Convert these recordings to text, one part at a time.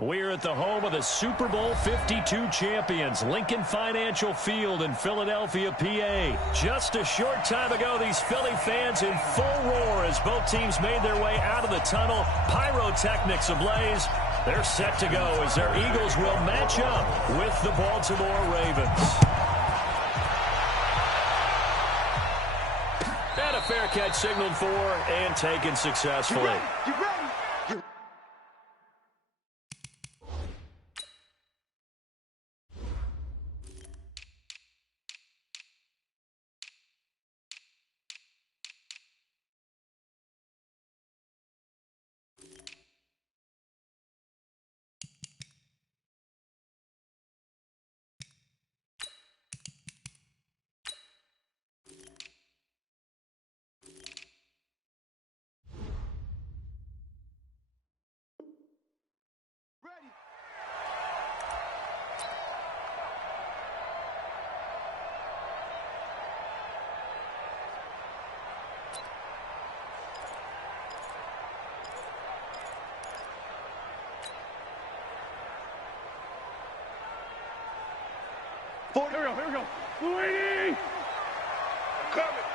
We're at the home of the Super Bowl 52 champions, Lincoln Financial Field in Philadelphia, PA. Just a short time ago, these Philly fans in full roar as both teams made their way out of the tunnel. Pyrotechnics ablaze. They're set to go as their Eagles will match up with the Baltimore Ravens. And a fair catch signaled for and taken successfully. You ready? Here we go. Lady! Coming.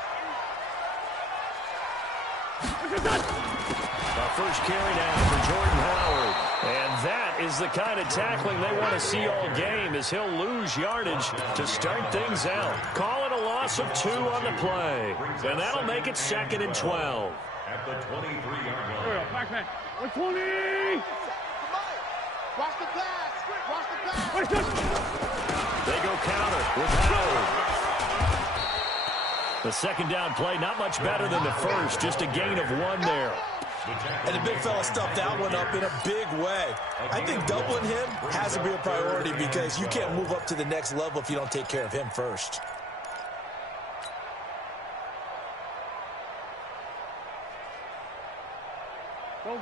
Our first carry down for Jordan Howard. And that is the kind of tackling they want to see all game as he'll lose yardage to start things out. Call it a loss of 2 on the play. And that'll make it 2nd and 12. At the 23-yard line. Here we go. Back. 120! Watch the pass. Watch the pass. They go counter with Howard. The second down play, not much better than the first, just a gain of 1 there. And the big fella stuffed that one up in a big way. I think doubling him has to be a priority because you can't move up to the next level if you don't take care of him first.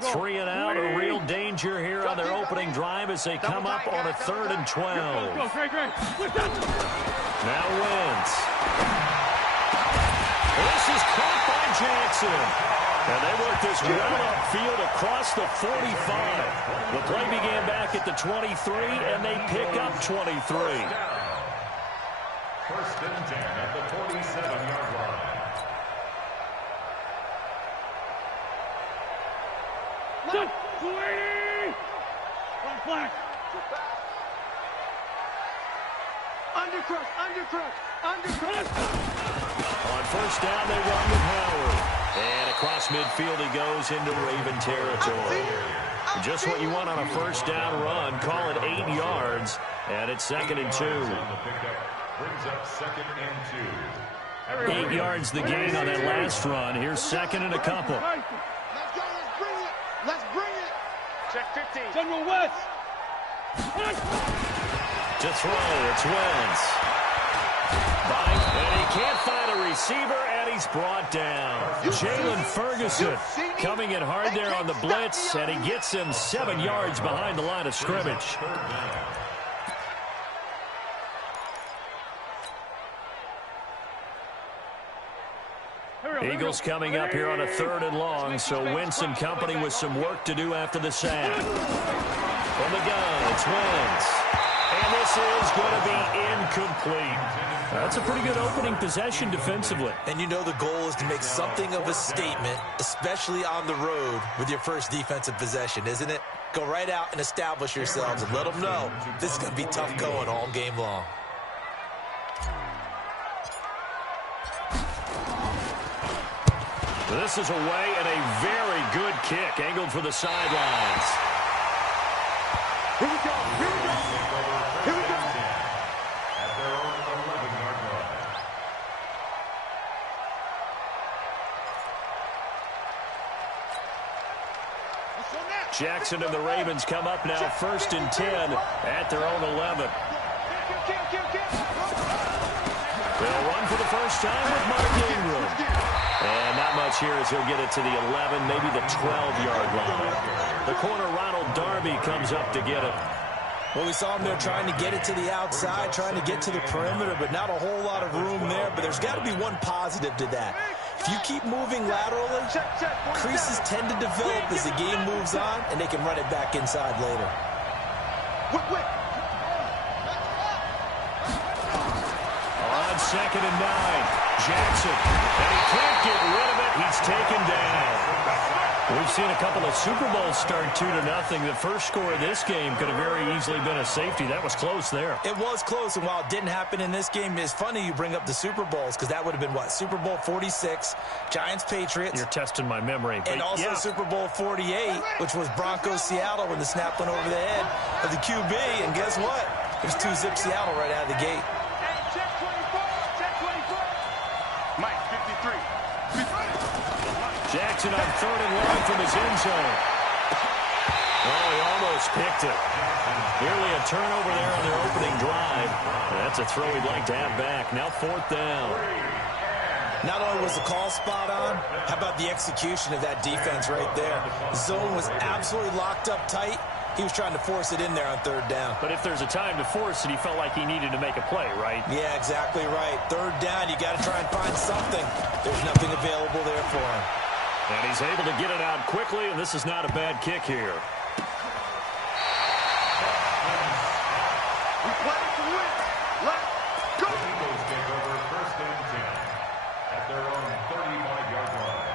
Go. 3 and out, a real danger here on their opening drive as they come up on a 3rd and 12. Go. Great. Now Wentz. This is caught by Jackson. And they work this well upfield across the 45. The play began back at the 23, and they pick up 23. First and 10 at the 47-yard line. Black. Undercrush. On first down, they run with Howard. And across midfield, he goes into Raven territory. Just what you want on a first down run. Call it 8 yards. And it's 2nd and 2. Brings up 2nd and 2. 8 yards the gain on that last run. Here's 2nd and a couple. Let's go. Let's bring it. Check 15. General West. To throw, it's Wentz. And he can't find a receiver, and he's brought down. Jalen Ferguson coming in hard there on the blitz, and he gets him 7 yards behind the line of scrimmage. Eagles coming up here on a 3rd and long, so Wentz and company with some work to do after the sack. From the gun, it's Wentz. And this is going to be incomplete. That's a pretty good opening possession defensively. And you know the goal is to make something of a statement, especially on the road with your first defensive possession, isn't it? Go right out and establish yourselves and let them know this is going to be tough going all game long. This is away and a very good kick angled for the sidelines. Here we go. At their own 11-yard line. Jackson and the Ravens come up now 1st and 10 at their own 11. They'll run for the first time with Mark Ingram. And not much here as he'll get it to the 11, maybe the 12-yard line. The corner, Ronald Darby, comes up to get it. Well, we saw him there trying to get it to the outside, trying to get to the perimeter, but not a whole lot of room there. But there's got to be one positive to that. If you keep moving laterally, creases tend to develop as the game moves on, and they can run it back inside later. On 2nd and 9, Jackson, and he can't get rid of it. He's taken down. We've seen a couple of Super Bowls start 2-0. The first score of this game could have very easily been a safety. That was close there. It was close, and while it didn't happen in this game, it's funny you bring up the Super Bowls, because that would have been, what, Super Bowl 46, Giants-Patriots. You're testing my memory. And also Super Bowl 48, which was Broncos-Seattle when the snap went over the head of the QB, and guess what? It was 2-zip Seattle right out of the gate. Check 24, check 24. Mike, 53. Jackson on 3rd and long from his end zone. Oh, he almost picked it. Nearly a turnover there on their opening drive. That's a throw he'd like to have back. Now 4th down. Not only was the call spot on, how about the execution of that defense right there? The zone was absolutely locked up tight. He was trying to force it in there on 3rd down. But if there's a time to force it, he felt like he needed to make a play, right? Yeah, exactly right. 3rd down, you got to try and find something. There's nothing available there for him. And he's able to get it out quickly, and this is not a bad kick here. We play to win. Let's go. The Eagles take over 1st and 10 at their own 35-yard line.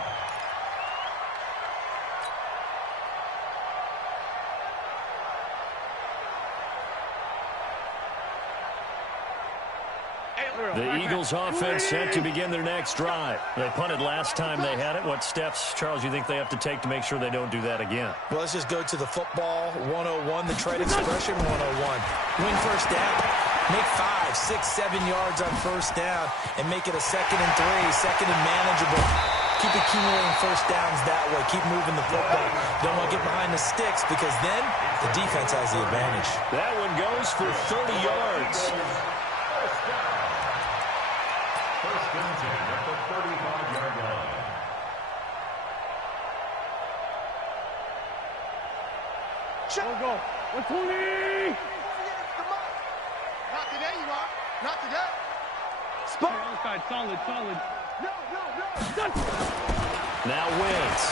The Eagles offense set to begin their next drive. They punted last time they had it. What steps, Charles, you think they have to take to make sure they don't do that again? Well, let's just go to the football 101, the trade expression 101. Win 1st down. Make 5, 6, 7 yards on 1st down and make it a 2nd and 3, 2nd and manageable. Keep accumulating 1st downs that way. Keep moving the football. Don't want to get behind the sticks because then the defense has the advantage. That one goes for 30 yards. 1st and 10 at the 35-yard line. Go. 120. Not today, you are. Not today. Spot. Outside, solid. No. Now Wentz.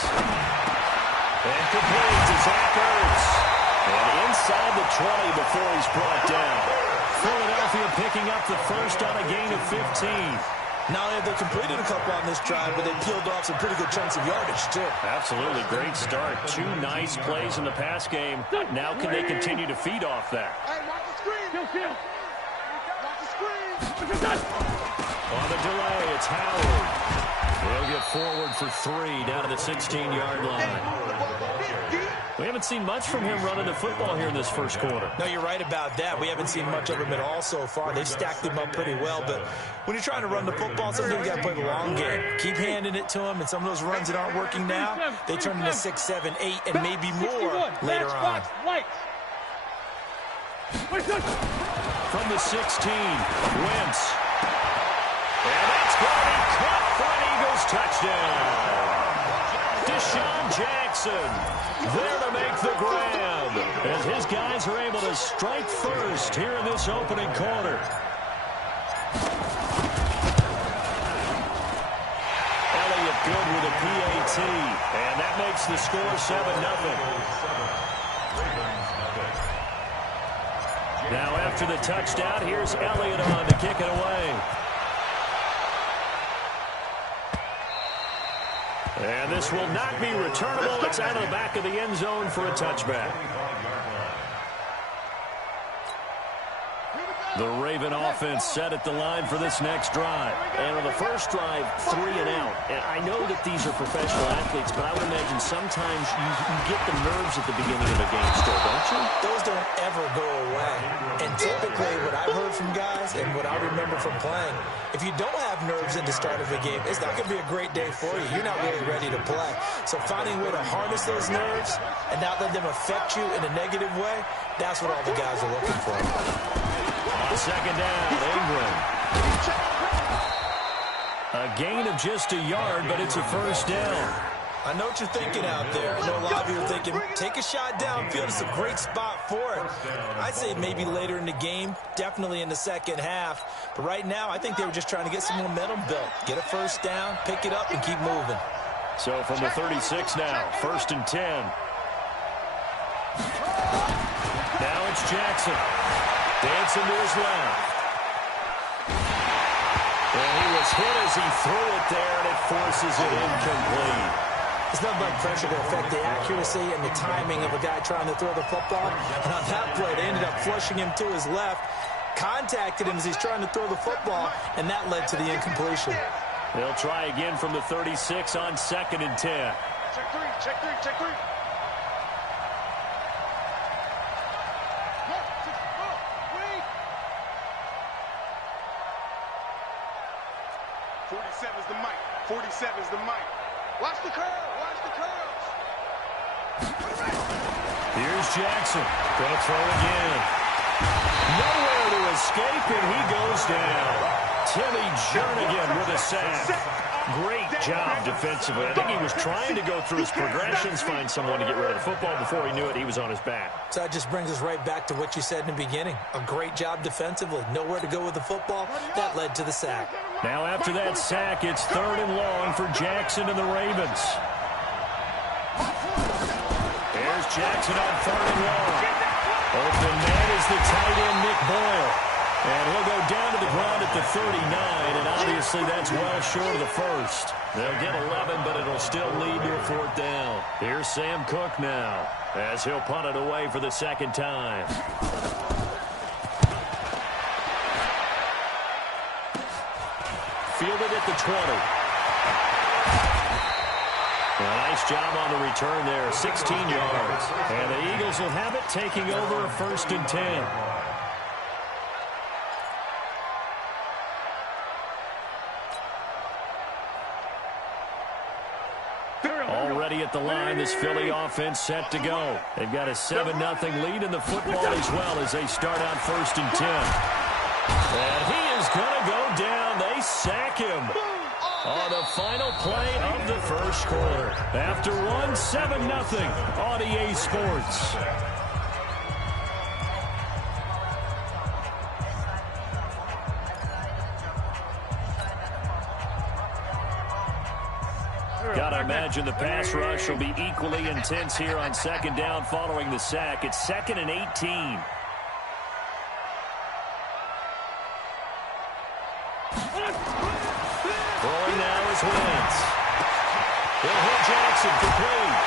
And complete to Zach Ertz. And inside the 20 before he's brought down. Philadelphia picking up the first on a gain of 15. Not only have they completed a couple on this drive, but they peeled off some pretty good chunks of yardage, too. Absolutely. Great start. 2 nice plays in the pass game. Now can they continue to feed off that? Hey, watch the screen. Kill. Watch the screen. On the delay, it's Howard. He'll get forward for 3 down to the 16-yard line. We haven't seen much from him running the football here in this first quarter. No, you're right about that. We haven't seen much of him at all so far. They've stacked him up pretty well, but when you're trying to run the football, sometimes you got to play the long game. Keep handing it to him, and some of those runs that aren't working now, they turn into 6, 7, 8, and maybe more later on. From the 16, Wentz. And that's going to be caught for an Eagles touchdown. Deshaun Jackson there to make the grab as his guys are able to strike first here in this opening quarter. Elliott good with a PAT, and that makes the score 7-0. Now after the touchdown, here's Elliott on to kick it away. And this will not be returnable. It's out of the back of the end zone for a touchback. The Raven offense set at the line for this next drive. And on the first drive, 3 and out. And I know that these are professional athletes, but I would imagine sometimes you get the nerves at the beginning of a game still, don't you? Those don't ever go away. And typically what I've heard from guys and what I remember from playing, if you don't have nerves at the start of a game, it's not going to be a great day for you. You're not really ready to play. So finding a way to harness those nerves and not let them affect you in a negative way, that's what all the guys are looking for. On 2nd down, Ingram. A gain of just a yard, but it's a first down. I know what you're thinking out there. I know a lot of you are thinking, take a shot downfield. It's a great spot for it. I'd say maybe later in the game, definitely in the second half. But right now, I think they were just trying to get some momentum built. Get a first down, pick it up, and keep moving. So from the 36 now, 1st and 10. Now it's Jackson. Dancing to his left. And he was hit as he threw it there, and it forces it incomplete. It's nothing but pressure to affect the accuracy and the timing of a guy trying to throw the football. And on that play, they ended up flushing him to his left, contacted him as he's trying to throw the football, and that led to the incompletion. They'll try again from the 36 on 2nd and 10. Check three, check three, check three. 47's the mic. 47's the mic. Watch the curl, watch the curls. Here's Jackson. Gonna throw again. Nowhere to escape, and he goes down. Timmy Jernigan with a sack. Great job defensively. I think he was trying to go through his progressions, find someone to get rid of the football. Before he knew it, he was on his back. So that just brings us right back to what you said in the beginning. A great job defensively. Nowhere to go with the football. That led to the sack. Now after that sack, it's 3rd and long for Jackson and the Ravens. There's Jackson on 3rd and long. Open man is the tight end, Nick Boyle. And he'll go down to the ground at the 39, and obviously that's well short of the first. They'll get 11, but it'll still lead to a 4th down. Here's Sam Cook now, as he'll punt it away for the 2nd time. Fielded at the 20. A nice job on the return there, 16 yards. And the Eagles will have it, taking over a 1st and 10. Already at the line, this Philly offense set to go. They've got a 7-0 lead in the football as well as they start out 1st and 10. And he is going to go down. They sack him on the final play of the 1st quarter. After one, 7-0 on EA Sports. Gotta imagine the pass rush will be equally intense here on 2nd down following the sack. It's 2nd and 18. Throwing now is Wentz. He'll hit Jackson complete.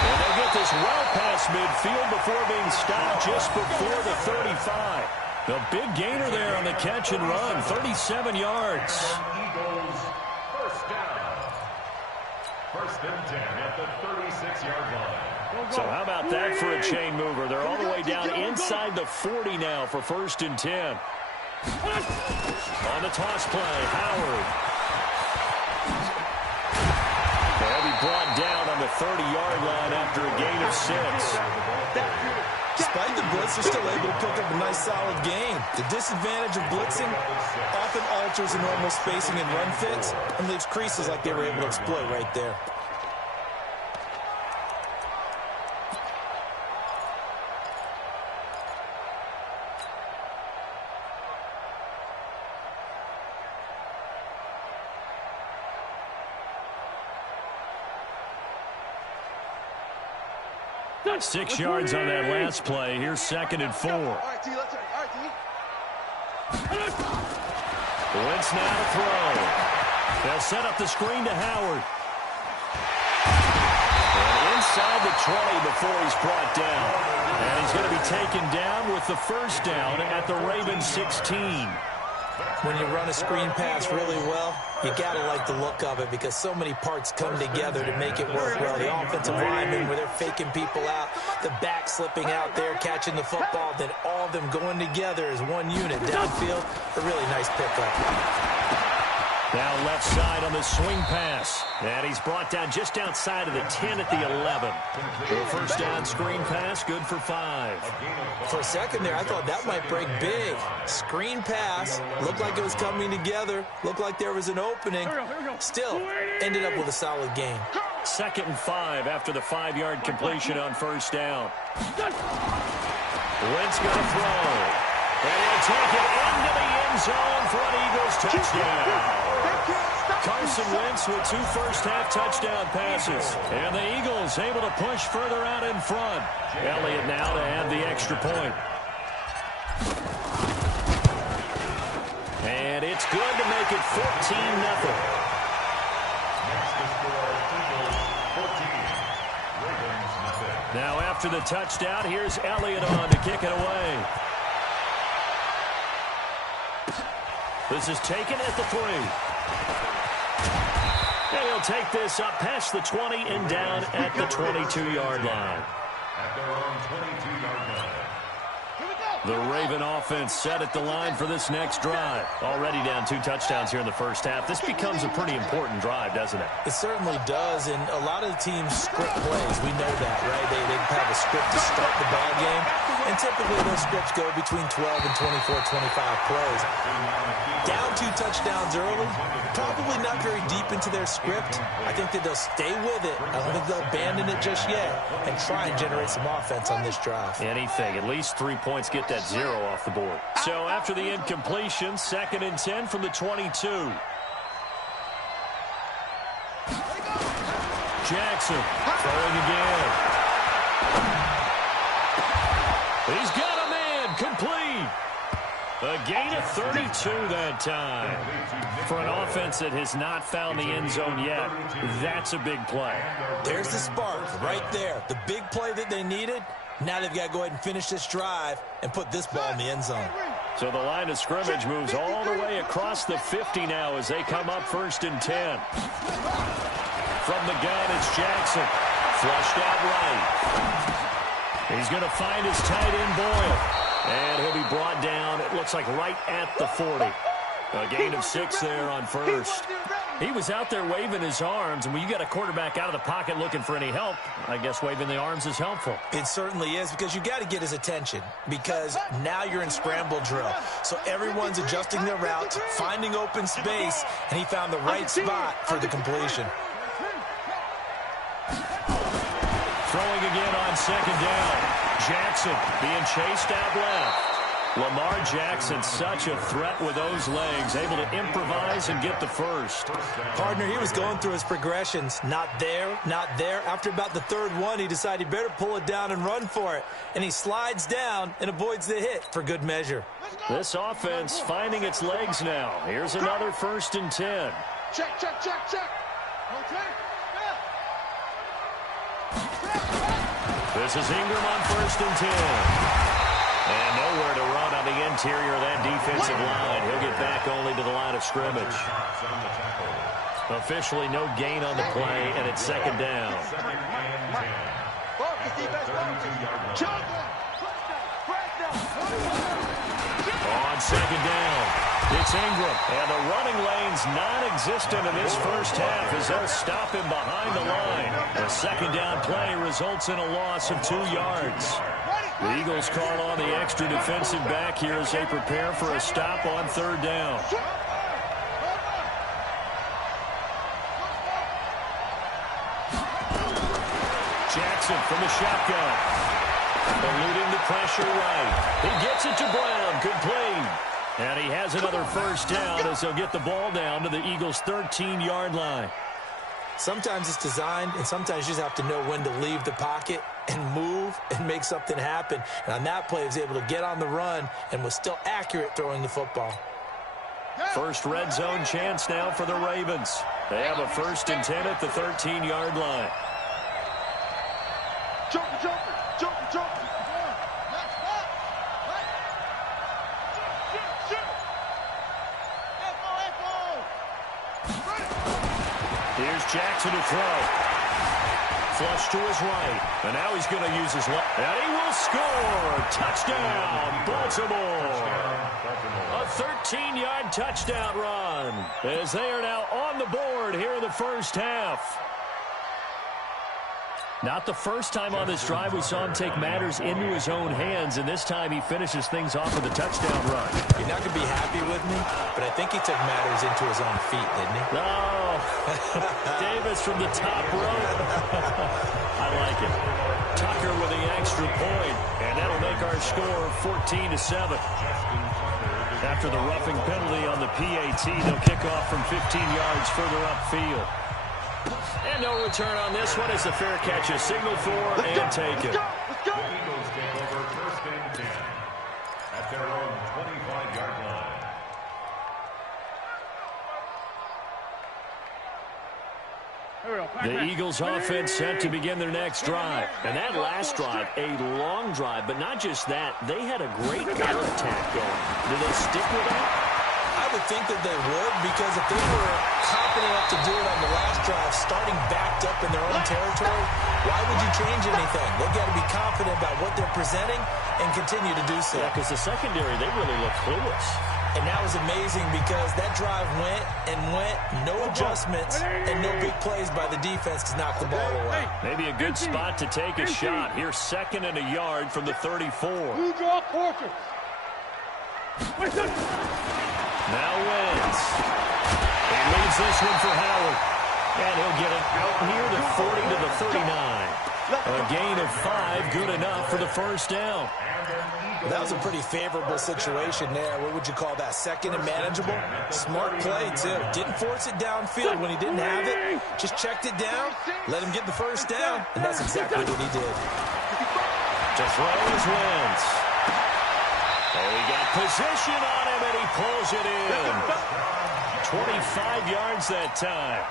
And they'll get this well past midfield before being stopped just before the 35. The big gainer there on the catch and run, 37 yards. Eagles, 1st down. 1st and 10 at the 36-yard line. So how about that for a chain mover? They're all the way down inside the 40 now for 1st and 10. On the toss play, Howard. They'll be brought down on the 30-yard line after a gain of 6. Despite the blitz, they're still able to pick up a nice, solid gain. The disadvantage of blitzing often alters the normal spacing and run fits and leaves creases like they were able to exploit right there. Got 6 yards on that last play. Here's 2nd and 4. All right, D, let's all right, D. Wentz now to throw. They'll set up the screen to Howard. And inside the 20 before he's brought down. And he's going to be taken down with the 1st down at the Ravens 16. When you run a screen pass really well, you got to like the look of it because so many parts come together to make it work well. The offensive linemen, where they're faking people out, the back slipping out there, catching the football, then all of them going together as one unit downfield. A really nice pickup. Now left side on the swing pass. And he's brought down just outside of the 10 at the 11. The 1st down screen pass, good for 5. For a second there, I thought that might break big. Screen pass, looked like it was coming together, looked like there was an opening. Still, ended up with a solid gain. 2nd and 5 after the 5-yard completion on 1st down. Wentz going to throw. And he'll take it into the end zone for an Eagles touchdown. Carson Wentz with 2 first-half touchdown passes. And the Eagles able to push further out in front. Elliott now to add the extra point. 14-0. Now after the touchdown, here's Elliott on to kick it away. This is taken at the 3. And he'll take this up past the 20 and down at the 22-yard line. At their own 22-yard line. The Raven offense set at the line for this next drive. Already down 2 touchdowns here in the first half. This becomes a pretty important drive, doesn't it? It certainly does, and a lot of the teams script plays. We know that, right? They have a script to start the ball game, and typically those scripts go between 12 and 24, 25 plays. Down 2 touchdowns early, probably not very deep into their script. I think that they'll stay with it. I don't think they'll abandon it just yet and try and generate some offense on this drive. Anything, at least 3 points, get that 0 off the board. So after the incompletion, 2nd and 10 from the 22. Jackson throwing again. He's got a man, complete. A gain of 32 that time. For an offense that has not found the end zone yet, that's a big play. There's the spark right there. The big play that they needed. Now they've got to go ahead and finish this drive and put this ball in the end zone. So the line of scrimmage moves all the way across the 50 now as they come up 1st and 10. From the gun, it's Jackson. Flushed out right. He's going to find his tight end Boyle. And he'll be brought down, it looks like right at the 40. A gain of 6 there on 1st. He was out there waving his arms, and when you got a quarterback out of the pocket looking for any help, I guess waving the arms is helpful. It certainly is, because you got to get his attention, because now you're in scramble drill. So everyone's adjusting their routes, finding open space, and he found the right spot for the completion. Throwing again on 2nd down. Jackson being chased out left. Lamar Jackson, such a threat with those legs, able to improvise and get the first. Partner, he was going through his progressions. Not there, not there. After about the 3rd one, he decided he better pull it down and run for it. And he slides down and avoids the hit for good measure. This offense finding its legs now. Here's another 1st and 10. Check, check, check, check. Okay. This is Ingram on 1st and 10. And nowhere to run on the interior of that defensive line. He'll get back only to the line of scrimmage. Officially no gain on the play, and it's 2nd down. On 2nd down, it's Ingram. And the running lane's non-existent in this first half as they'll stop him behind the line. The 2nd down play results in a loss of 2 yards. The Eagles call on the extra defensive back here as they prepare for a stop on 3rd down. Jackson from the shotgun. Eluding the pressure right. He gets it to Brown, complete. And he has another 1st down as they'll get the ball down to the Eagles' 13-yard line. Sometimes it's designed, and sometimes you just have to know when to leave the pocket and move and make something happen. And on that play, he was able to get on the run and was still accurate throwing the football. First red zone chance now for the Ravens. They have a 1st and 10 at the 13-yard line. Joker, joker, joker, joker. Here's Jackson to throw. Flush to his right. And now he's going to use his left. And he will score. Touchdown, Baltimore. A 13-yard touchdown run as they are now on the board here in the first half. Not the first time on this drive we saw him take matters into his own hands, and this time he finishes things off with a touchdown run. You're not going to be happy with me, but I think he took matters into his own feet, didn't he? No. Davis from the top rope. I like it. Tucker with the extra point, and that'll make our score 14-7. After the roughing penalty on the PAT, they'll kick off from 15 yards further upfield. And no return on this one as the fair catch is signaled for and taken. The Eagles take over 1st and 10 at their own 25-yard line. Eagles offense set to begin their next drive. And that last drive, a long drive, but not just that. They had a great air attack going. Do they stick with that? I would think that they would, because if they were confident enough to do it on the last drive, starting backed up in their own territory, why would you change anything? They've got to be confident about what they're presenting and continue to do so. Yeah, because the secondary, they really look clueless. And that was amazing because that drive went and went, no adjustments, and no big plays by the defense to knock the ball away. Maybe a good spot to take a shot. Here's 2nd and a yard from the 34. Now wins. He leaves this one for Howard. And he'll get it out near the 40 to the 39. A gain of 5, good enough for the first down. That was a pretty favorable situation there. What would you call that? 2nd and manageable? Smart play, too. Didn't force it downfield when he didn't have it. Just checked it down, let him get the first down, and that's exactly what he did. To throw his wins. Oh, he got position on him, and he pulls it in. 25 yards that time.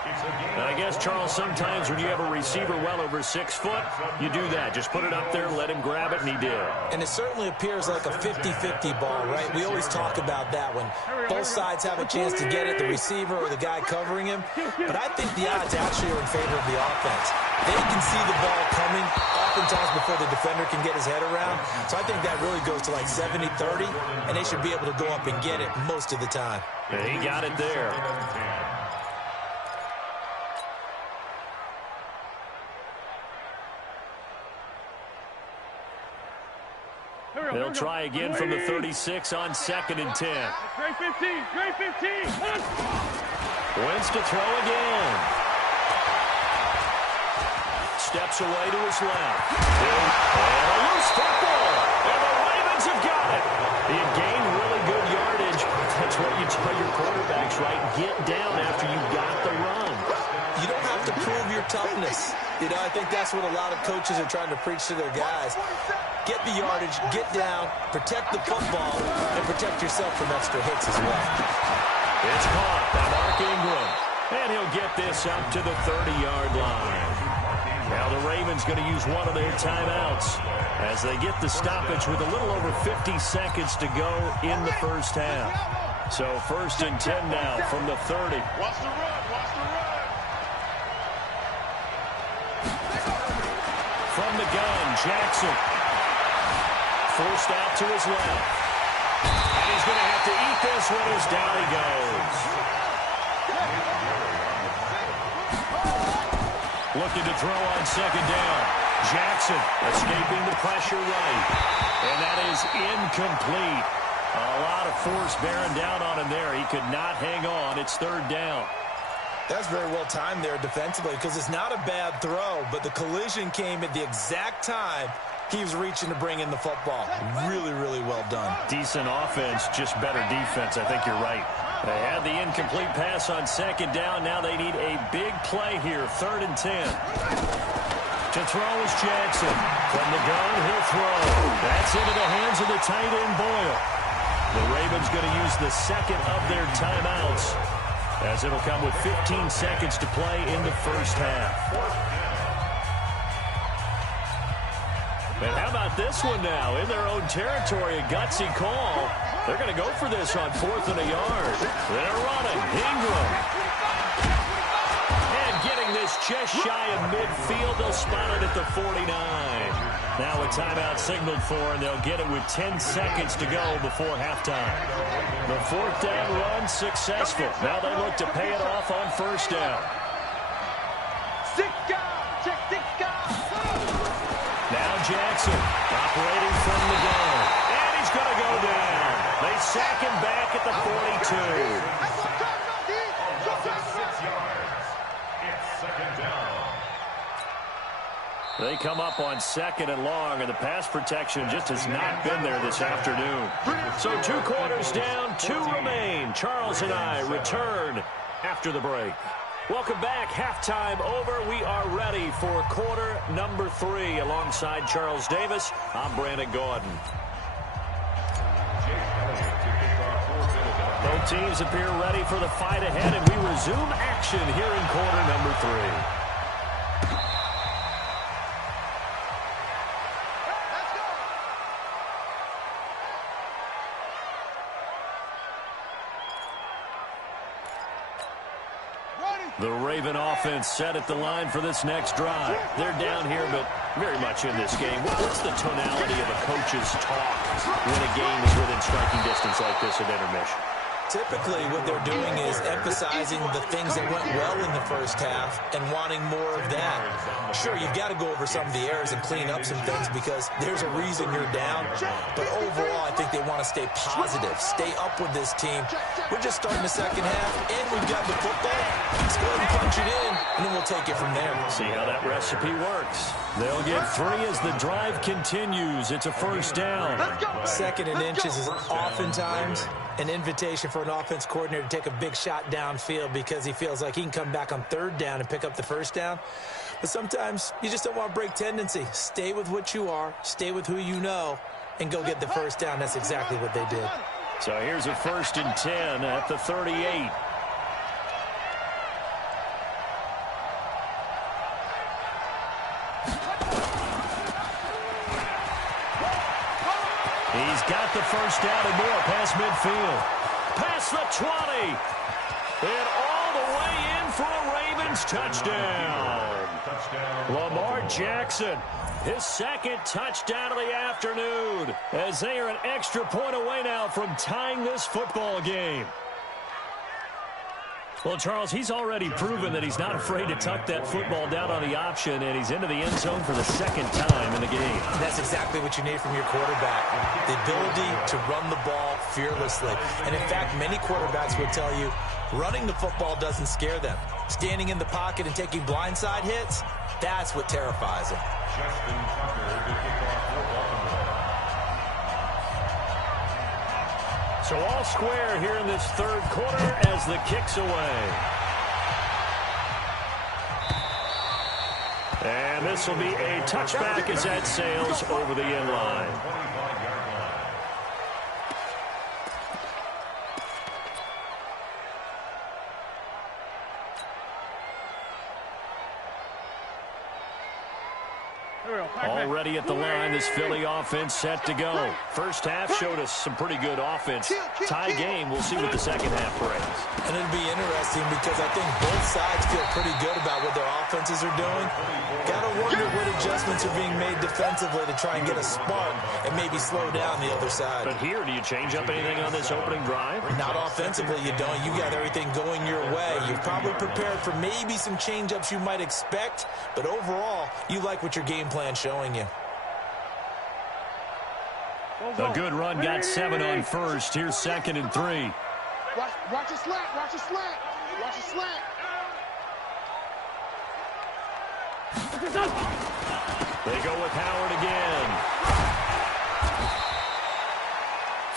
And I guess, Charles, sometimes when you have a receiver well over 6 foot, you do that. Just put it up there, let him grab it, and he did. And it certainly appears like a 50-50 ball, right? We always talk about that when both sides have a chance to get it, the receiver or the guy covering him. But I think the odds actually are in favor of the offense. They can see the ball coming oftentimes before the defender can get his head around. So I think that really goes to like 70-30, and they should be able to go up and get it most of the time. And he got it there. They'll try again from the 36 on 2nd and 10. Great 15, great 15. Wins to throw again. Steps away to his left. And a loose football. And the Ravens have got it. He gained really good yardage. That's what you tell your quarterbacks, right? Get down after you got the run. You don't have to prove your toughness. You know, I think that's what a lot of coaches are trying to preach to their guys. Get the yardage, get down, protect the football, and protect yourself from extra hits as well. It's caught by Mark Ingram. And he'll get this up to the 30-yard line. Now the Ravens going to use one of their timeouts as they get the stoppage with a little over 50 seconds to go in the first half. So 1st and 10 now from the 30. Watch the run, watch the run. From the gun, Jackson. Forced out to his left. And he's going to have to eat this one as down he goes. Looking to throw on 2nd down. Jackson escaping the pressure right. And that is incomplete. A lot of force bearing down on him there. He could not hang on. It's 3rd down. That's very well timed there defensively because it's not a bad throw, but the collision came at the exact time he was reaching to bring in the football. Really, really well done. Decent offense, just better defense. I think you're right. They had the incomplete pass on 2nd down. Now they need a big play here. 3rd and 10. To throw is Jackson. From the gun, he'll throw. That's into the hands of the tight end, Boyle. The Ravens going to use the 2nd of their timeouts, as it'll come with 15 seconds to play in the first half. And how about this one now? In their own territory, a gutsy call. They're going to go for this on 4th and a yard. They're running. Ingram. And getting this just shy of midfield. They'll spot it at the 49. Now a timeout signaled for, and they'll get it with 10 seconds to go before halftime. The 4th down run successful. Now they look to pay it off on 1st down. 6 guys, check 6 guys. Now Jackson operating from the gun. And he's going to go down. They sack him back at the 42. Loss of 6 yards. It's 2nd down. They come up on 2nd and long, and the pass protection just has not been there this afternoon. So 2 quarters down, 2 remain. Charles and I return after the break. Welcome back. Halftime over. We are ready for quarter number 3. Alongside Charles Davis, I'm Brandon Gordon. Both teams appear ready for the fight ahead, and we resume action here in quarter number 3. The Raven offense set at the line for this next drive. They're down here, but very much in this game. What's the tonality of a coach's talk when a game is within striking distance like this at intermission? Typically, what they're doing is emphasizing the things that went well in the first half and wanting more of that. Sure, you've got to go over some of the errors and clean up some things because there's a reason you're down. But overall, I think they want to stay positive, stay up with this team. We're just starting the second half, and we've got the football. Let's go ahead and punch it in, and then we'll take it from there. See how that recipe works. They'll get 3 as the drive continues. It's a first down. Second and inches is oftentimes an invitation for an offense coordinator to take a big shot downfield because he feels like he can come back on third down and pick up the first down. But sometimes you just don't want to break tendency. Stay with what you are, stay with who you know, and go get the first down. That's exactly what they did. So here's a 1st and 10 at the 38. He's got the first down and more past midfield. Past the 20. And all the way in for a Ravens touchdown. Lamar Jackson, his 2nd touchdown of the afternoon, as they are an extra point away now from tying this football game. Well, Charles, he's already proven that he's not afraid to tuck that football down on the option, and he's into the end zone for the 2nd time in the game. That's exactly what you need from your quarterback, the ability to run the ball fearlessly. And, in fact, many quarterbacks will tell you running the football doesn't scare them. Standing in the pocket and taking blindside hits, that's what terrifies them. So all square here in this 3rd quarter as the kick's away. And this will be a touchback as that sails over the end line. Already at the line, this Philly offense set to go. First half showed us some pretty good offense. Tie game, we'll see what the second half brings. And it'll be interesting because I think both sides feel pretty good about what their offenses are doing. Got to wonder what adjustments are being made defensively to try and get a spark and maybe slow down the other side. But here, do you change up anything on this opening drive? Not offensively, you don't. You got everything going your way. You've probably prepared for maybe some change-ups you might expect, but overall, you like what your game plan's showing you. A good run, got 7 on first. Here's 2nd and 3. Watch a slant, watch a slant, watch a slant. They go with Howard again.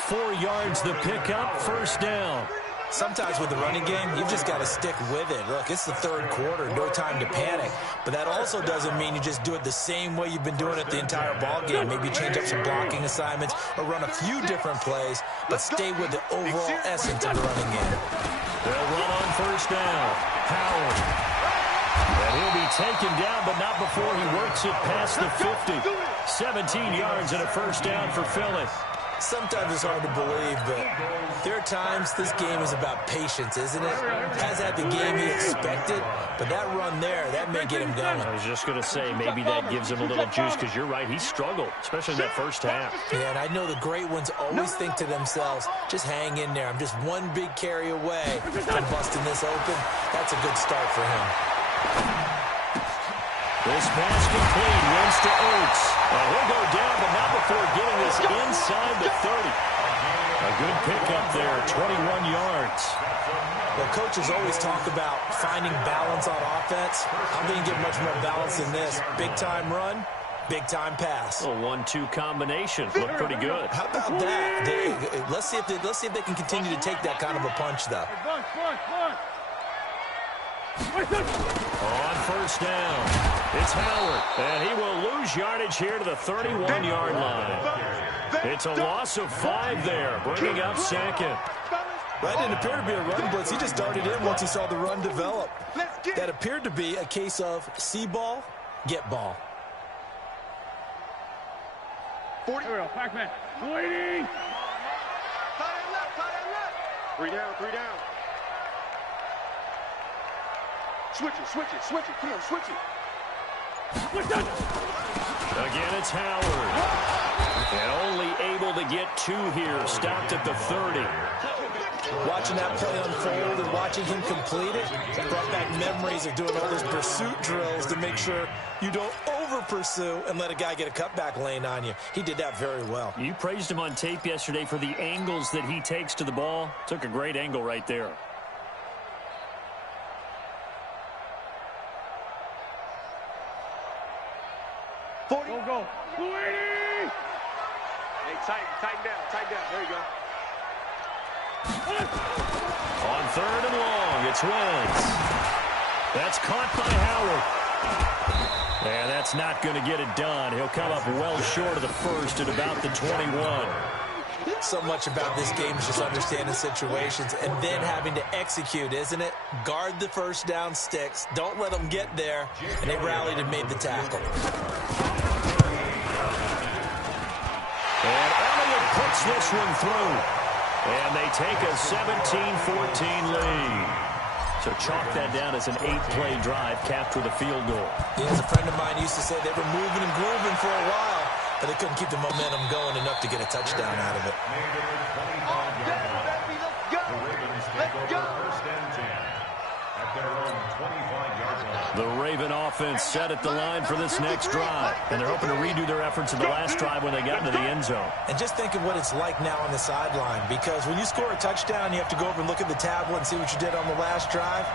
4 yards the pickup, first down. Sometimes with the running game, you've just got to stick with it. Look, it's the 3rd quarter, no time to panic. But that also doesn't mean you just do it the same way you've been doing it the entire ball game. Maybe change up some blocking assignments or run a few different plays, but stay with the overall essence of the running game. They'll run on first down. Howard. And he'll be taken down, but not before he works it past the 50. 17 yards and a first down for Philly. Sometimes it's hard to believe, but there are times this game is about patience, isn't it? Has had the game he expected, but that run there, that may get him going. I was just going to say, maybe that gives him a little juice, because you're right, he struggled, especially in that first half. Yeah, and I know the great ones always think to themselves, just hang in there. I'm just one big carry away from busting this open. That's a good start for him. This pass complete, wins to Oates. And he'll go down, but not before getting this inside the 30. A good pickup there, 21 yards. Well, coaches always talk about finding balance on offense. I don't think you get much more balance than this. Big-time run, big-time pass. A 1-2 combination. Looked pretty good. How about that? Let's see if they can continue to take that kind of a punch, though. On first down, it's Howard, and he will lose yardage here to the 31-yard line. It's a loss of 5 there, bringing up 2nd. That didn't appear to be a run blitz. He just darted in once he saw the run develop. That appeared to be a case of see ball, get ball. 40. Pac-Man. Waiting. 3 down, 3 down. Switch it, switch it, switch it. Come on, switch it. Again, it's Howard. And only able to get 2 here. Stopped at the 30. Watching that play unfold and watching him complete it brought back memories of doing all those pursuit drills to make sure you don't over-pursue and let a guy get a cutback lane on you. He did that very well. You praised him on tape yesterday for the angles that he takes to the ball. Took a great angle right there. Go. 280. Hey, tighten down. There you go. On 3rd and long, it's Wentz. That's caught by Howard. And that's not going to get it done. He'll come up well short of the first at about the 21. So much about this game is just understanding situations and then having to execute, isn't it? Guard the first down sticks. Don't let them get there. And they rallied and made the tackle. And Elliott puts this one through. And they take a 17-14 lead. So chalk that down as an 8-play drive capped with a field goal. Yeah, as a friend of mine used to say, they were moving and grooving for a while, but they couldn't keep the momentum going enough to get a touchdown out of it. The Raven offense set at the line for this next drive. And they're hoping to redo their efforts in the last drive when they got into the end zone. And just think of what it's like now on the sideline, because when you score a touchdown, you have to go over and look at the tablet and see what you did on the last drive.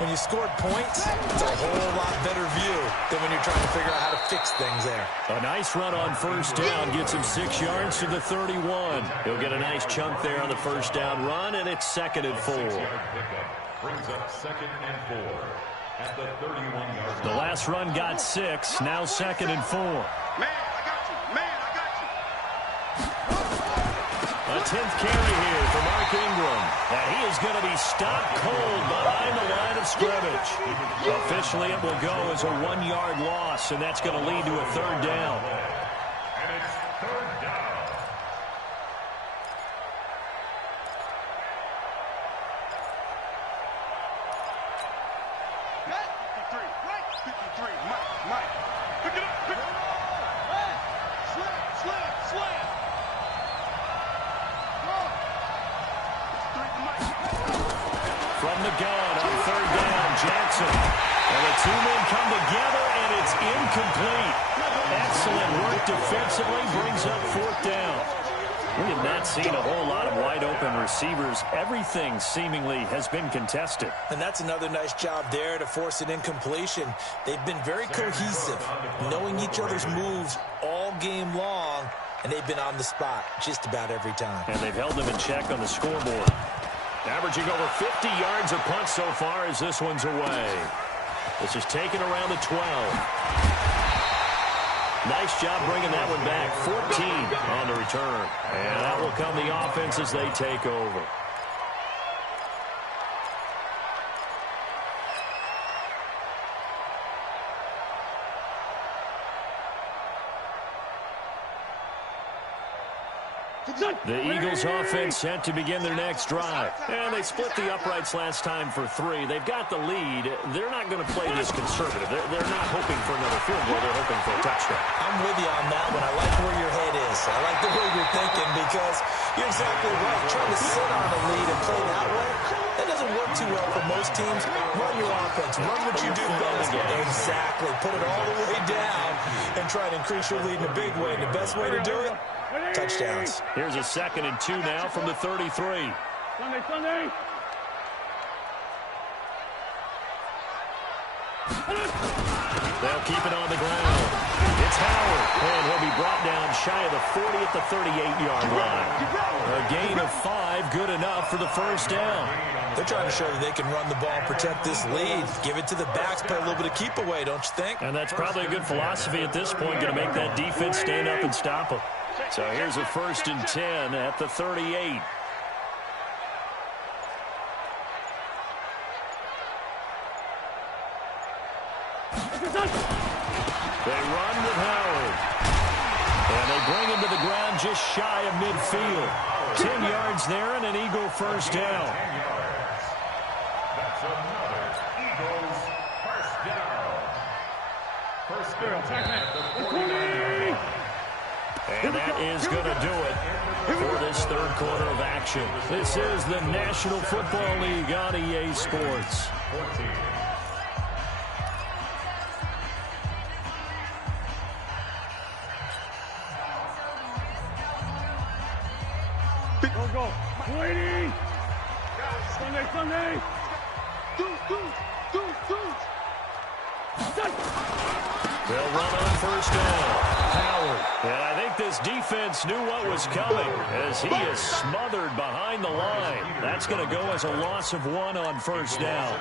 When you scored points, it's a whole lot better view than when you're trying to figure out how to fix things there. A nice run on first down gets him 6 yards to the 31. He'll get a nice chunk there on the first down run, and it's 2nd and 4. Brings up 2nd and 4 at the 31-yard line. The last run got 6, now 2nd and 4. Man, I got you. A 10th carry here for Mark Ingram. And he is going to be stopped cold behind the line of scrimmage. Officially, it will go as a 1-yard loss, and that's going to lead to a 3rd down. And it's 3rd down. Mike. Pick it up. Slam. From the gun on 3rd down, Jackson. And the 2 men come together, and it's incomplete. Excellent work defensively, brings up 4th down. We have not seen a whole lot of wide-open receivers. Everything seemingly has been contested. And that's another nice job there to force an incompletion. They've been very cohesive, knowing each other's moves all game long, and they've been on the spot just about every time. And they've held them in check on the scoreboard. Averaging over 50 yards a punt so far as this one's away. This is taken around the 12. Nice job bringing that one back. 14 on the return. And that will come the offense as they take over. The Eagles offense set to begin their next drive. And they split the uprights last time for 3. They've got the lead. They're not going to play this conservative. They're not hoping for another field goal. They're hoping for a touchdown. I'm with you on that one. I like where your head is. I like the way you're thinking, because you're exactly right. Trying to sit on a lead and play that way, that doesn't work too well for most teams. Run your offense. Run what you do best. Exactly. Put it all the way down and try to increase your lead in a big way. And the best way to do it, touchdowns. Here's a 2nd and 2 now from the 33. Sunday. They'll keep it on the ground. It's Howard, and he'll be brought down shy of the 40 at the 38-yard line. A gain of 5, good enough for the first down. They're trying to show that they can run the ball and protect this lead. Give it to the backs, play a little bit of keep away, don't you think? And that's probably a good philosophy at this point, going to make that defense stand up and stop them. So here's a 1st and 10 at the 38. They run with Howard. And they bring him to the ground just shy of midfield. 10 yards there and an Eagle first down. That's another Eagles First and 10 at the 49-yard line. And that is going to do it for this third quarter of action. This is the National Football League on EA Sports. 14. Go. Waiting. Sunday. They'll run on first down. Howard. And I think this defense knew what was coming as he is smothered behind the line. That's going to go as a loss of 1 on first down.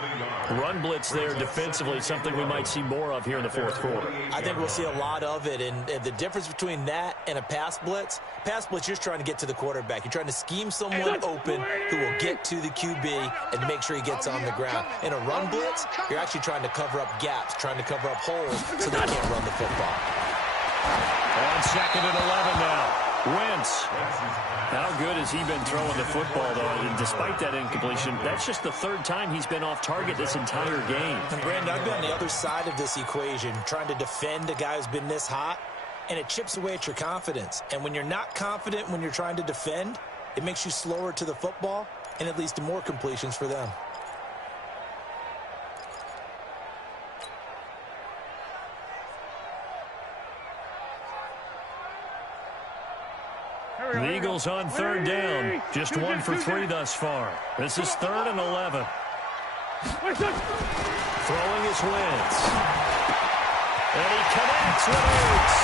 Run blitz there defensively, something we might see more of here in the fourth quarter. I think we'll see a lot of it, and the difference between that and a pass blitz, you're just trying to get to the quarterback. You're trying to scheme someone open who will get to the QB and make sure he gets on the ground. In a run blitz, you're actually trying to cover up gaps, trying to cover up holes so they can't run the football. On second and 11 now. Wentz. How good has he been throwing the football, though? And despite that incompletion, that's just the third time he's been off target this entire game. And Brandon, I've been on the other side of this equation, trying to defend a guy who's been this hot, and it chips away at your confidence. And when you're not confident when you're trying to defend, it makes you slower to the football, and it leads to more completions for them. The Eagles on third down. Just 1 for 3 thus far. This is 3rd and 11. Throwing is Wentz. And he connects with Ertz.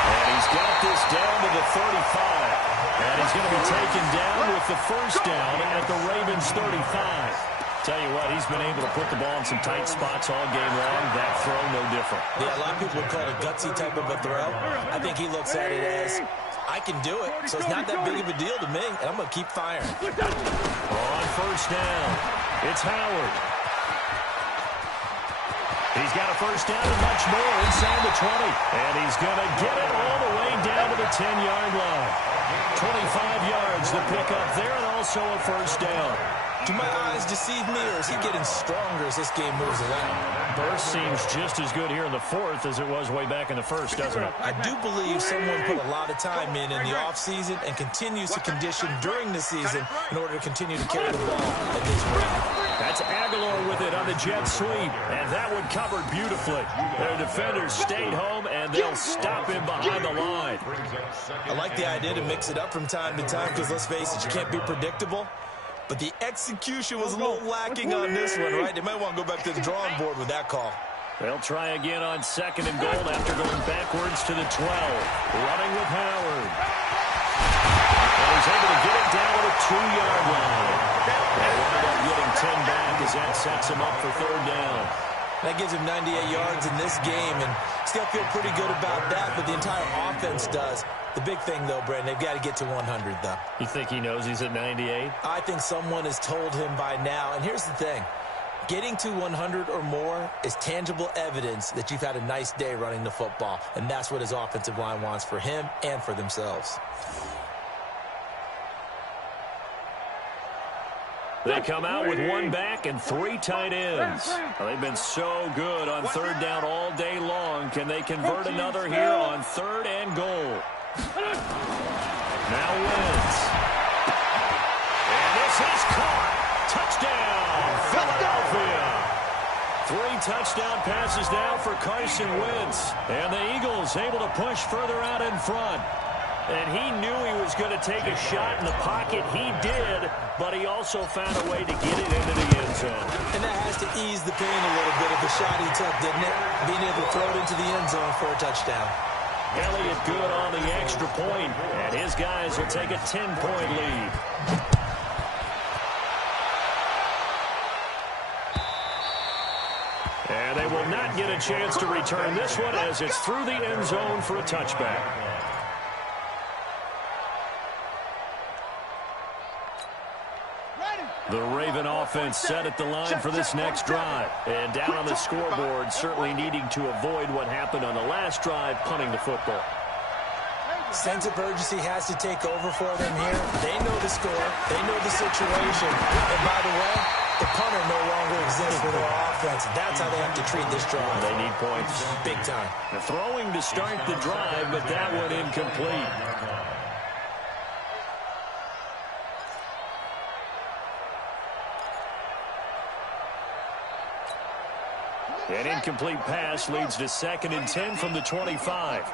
And he's got this down to the 35. And he's going to be taken down with the first down at the Ravens 35. Tell you what, he's been able to put the ball in some tight spots all game long. That throw, no different. Yeah, a lot of people would call it a gutsy type of a throw. I think he looks at it as, I can do it, so it's not that big of a deal to me, and I'm going to keep firing. On first down, it's Howard. He's got a first down and much more inside the 20. And he's going to get it all the way down to the 10-yard line. 25 yards to pick up there, and also a first down. Do my eyes deceive me, or is he getting stronger as this game moves along? Burst seems just as good here in the fourth as it was way back in the first, doesn't it? I do believe someone put a lot of time in the offseason and continues to condition during the season in order to continue to carry the ball at this rate. That's Aguilar with it on the jet sweep, and that one covered beautifully. Their defenders stayed home, and they'll stop him behind the line. I like the idea to mix it up from time to time because, let's face it, you can't be predictable. But the execution was a little lacking on this one, right? They might want to go back to the drawing board with that call. They'll try again on 2nd and goal after going backwards to the 12. Running with Howard. And he's able to get it down to the 2-yard line. They wind up getting 10 back as that sets him up for 3rd down. That gives him 98 yards in this game, and still feel pretty good about that, but the entire offense does. The big thing, though, Brandon, they've got to get to 100, though. You think he knows he's at 98? I think someone has told him by now. And here's the thing. Getting to 100 or more is tangible evidence that you've had a nice day running the football. And that's what his offensive line wants for him and for themselves. They come out with 1 back and 3 tight ends. Well, they've been so good on 3rd down all day long. Can they convert another here on 3rd and goal? Now Wentz. And this is caught. Touchdown, Philadelphia. 3 touchdown passes now for Carson Wentz. And the Eagles able to push further out in front. And he knew he was going to take a shot in the pocket. He did, but he also found a way to get it into the end zone. And that has to ease the pain a little bit of the shot he took, didn't it? Being able to throw it into the end zone for a touchdown. Elliott good on the extra point, and his guys will take a 10-point lead. And they will not get a chance to return this one as it's through the end zone for a touchback. The Raven offense set at the line for this next drive. And down on the scoreboard, certainly needing to avoid what happened on the last drive, punting the football. Sense of urgency has to take over for them here. They know the score. They know the situation. And by the way, the punter no longer exists for their offense. That's how they have to treat this drive. They need points. Big time. The throwing to start the drive, but that one incomplete. An incomplete pass leads to 2nd and 10 from the 25.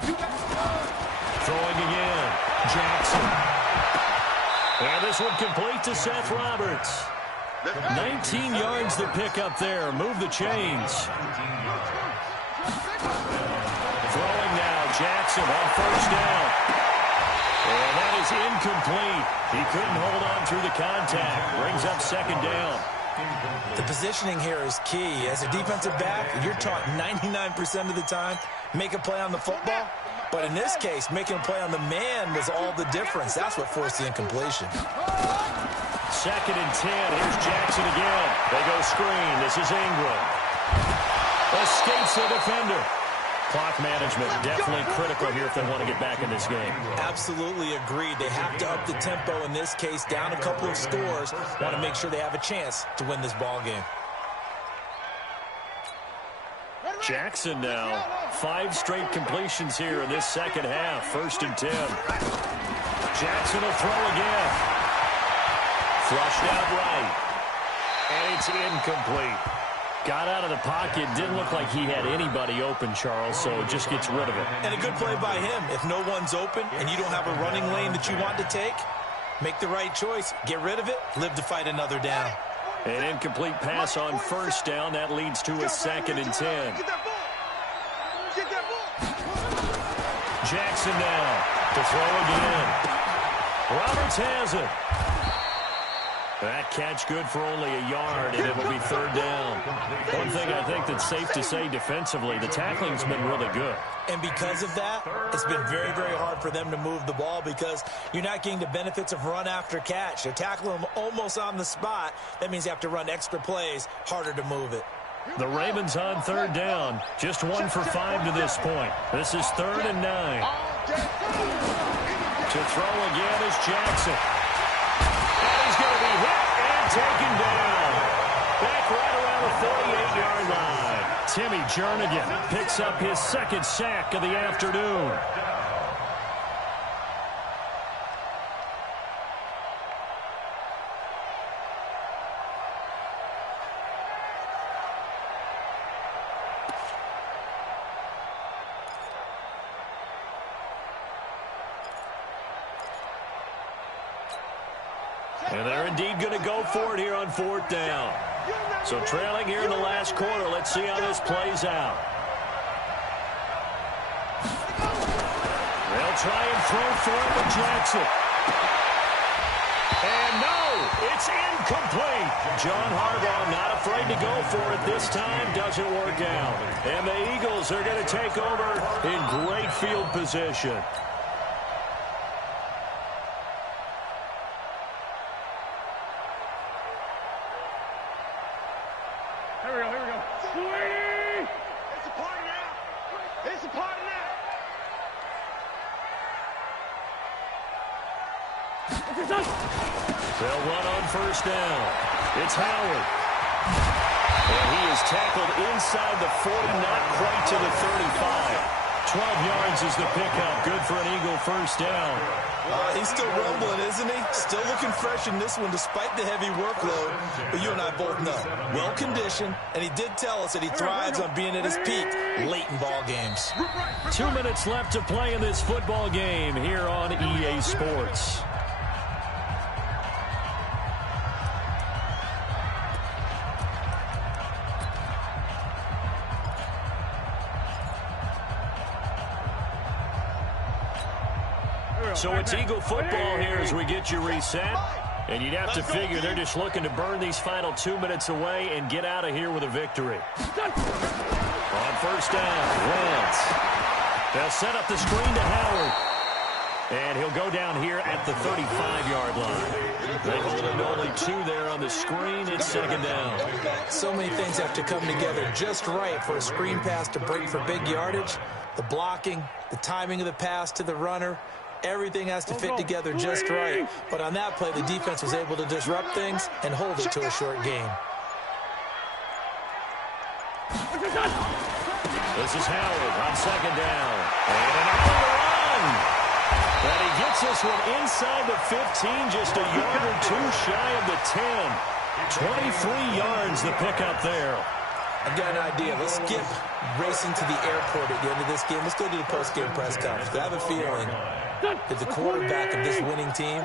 Throwing again. Jackson. And this one complete to Seth Roberts. 19 yards to pick up there. Move the chains. Throwing now. Jackson on 1st down. And that is incomplete. He couldn't hold on through the contact. Brings up 2nd down. The positioning here is key. As a defensive back, you're taught 99% of the time, make a play on the football. But in this case, making a play on the man was all the difference. That's what forced the incompletion. 2nd and 10. Here's Jackson again. They go screen. This is Ingram. Escapes the defender. Clock management definitely critical here if they want to get back in this game. Absolutely agreed. They have to up the tempo in this case, down a couple of scores. Want to make sure they have a chance to win this ball game. Jackson now. 5 straight completions here in this 2nd half. 1st and 10. Jackson will throw again. Flushed out right. And it's incomplete. Got out of the pocket. Didn't look like he had anybody open, Charles, so just gets rid of it. And a good play by him. If no one's open and you don't have a running lane that you want to take, make the right choice. Get rid of it. Live to fight another down. An incomplete pass on 1st down. That leads to a 2nd and 10. Jackson now to throw again. Roberts has it. That catch good for only a yard, and it will be 3rd down. One thing I think that's safe to say defensively, the tackling's been really good. And because of that, it's been very, very hard for them to move the ball because you're not getting the benefits of run after catch. They're tackling them almost on the spot. That means you have to run extra plays, harder to move it. The Ravens on 3rd down. Just 1 for 5 to this point. This is 3rd and 9. To throw again is Jackson. And he's going to be hit and taken down. Back right around the 48-yard line. Timmy Jernigan picks up his 2nd sack of the afternoon. And they're indeed going to go for it here on 4th down. So trailing here in the last quarter. Let's see how this plays out. They'll try and throw for it with Jackson. And no, it's incomplete. John Harbaugh not afraid to go for it this time. Doesn't work out. And the Eagles are going to take over in great field position. They'll run on 1st down. It's Howard. And he is tackled inside the 40, not quite to the 35. 12 yards is the pickup. Good for an Eagle 1st down. He's still rumbling, isn't he? Still looking fresh in this one despite the heavy workload. But you and I both know, well-conditioned, and he did tell us that he thrives on being at his peak late in ball games. 2 minutes left to play in this football game here on EA Sports. So it's Eagle football here as we get you reset. And you'd have to figure they're just looking to burn these final 2 minutes away and get out of here with a victory. On 1st down, Wentz. They'll set up the screen to Howard. And he'll go down here at the 35-yard line. They hold it to only 2 there on the screen. It's 2nd down. So many things have to come together just right for a screen pass to break for big yardage. The blocking, the timing of the pass to the runner, everything has to fit together just right. But on that play, the defense was able to disrupt things and hold it to a short game. This is Howard on second down. And another run. And he gets this one inside the 15, just a yard or two shy of the 10. 23 yards the pickup there. I've got an idea. Let's skip racing to the airport at the end of this game. Let's go to the post-game press conference. I have a feeling that the quarterback of this winning team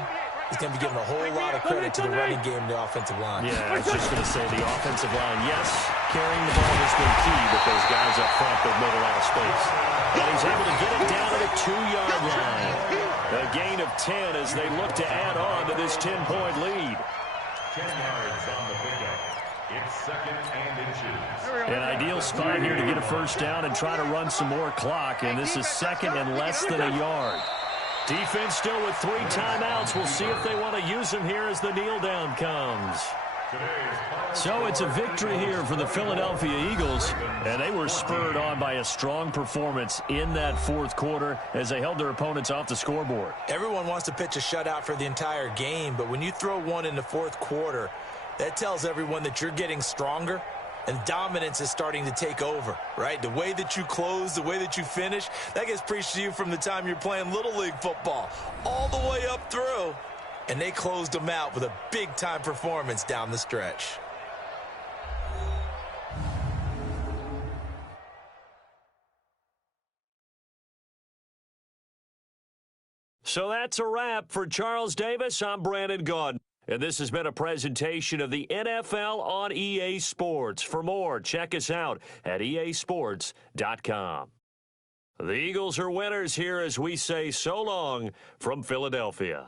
is going to be giving a whole lot of credit to the running game and the offensive line. Yeah, I was just going to say the offensive line, yes, carrying the ball has been key, but those guys up front, they've made a lot of space. And he's able to get it down to the 2-yard line. A gain of 10 as they look to add on to this 10-point lead. 10 yards on the pickup. It's second and inches. An ideal spot here to get a first down and try to run some more clock, and this is second and less than a yard. Defense still with 3 timeouts. We'll see if they want to use them here as the kneel down comes. So it's a victory here for the Philadelphia Eagles, and they were spurred on by a strong performance in that fourth quarter as they held their opponents off the scoreboard. Everyone wants to pitch a shutout for the entire game, but when you throw one in the fourth quarter, that tells everyone that you're getting stronger and dominance is starting to take over, right? The way that you close, the way that you finish, that gets preached to you from the time you're playing Little League football all the way up through. And they closed them out with a big-time performance down the stretch. So that's a wrap for Charles Davis. I'm Brandon Gaudin. And this has been a presentation of the NFL on EA Sports. For more, check us out at easports.com. The Eagles are winners here as we say so long from Philadelphia.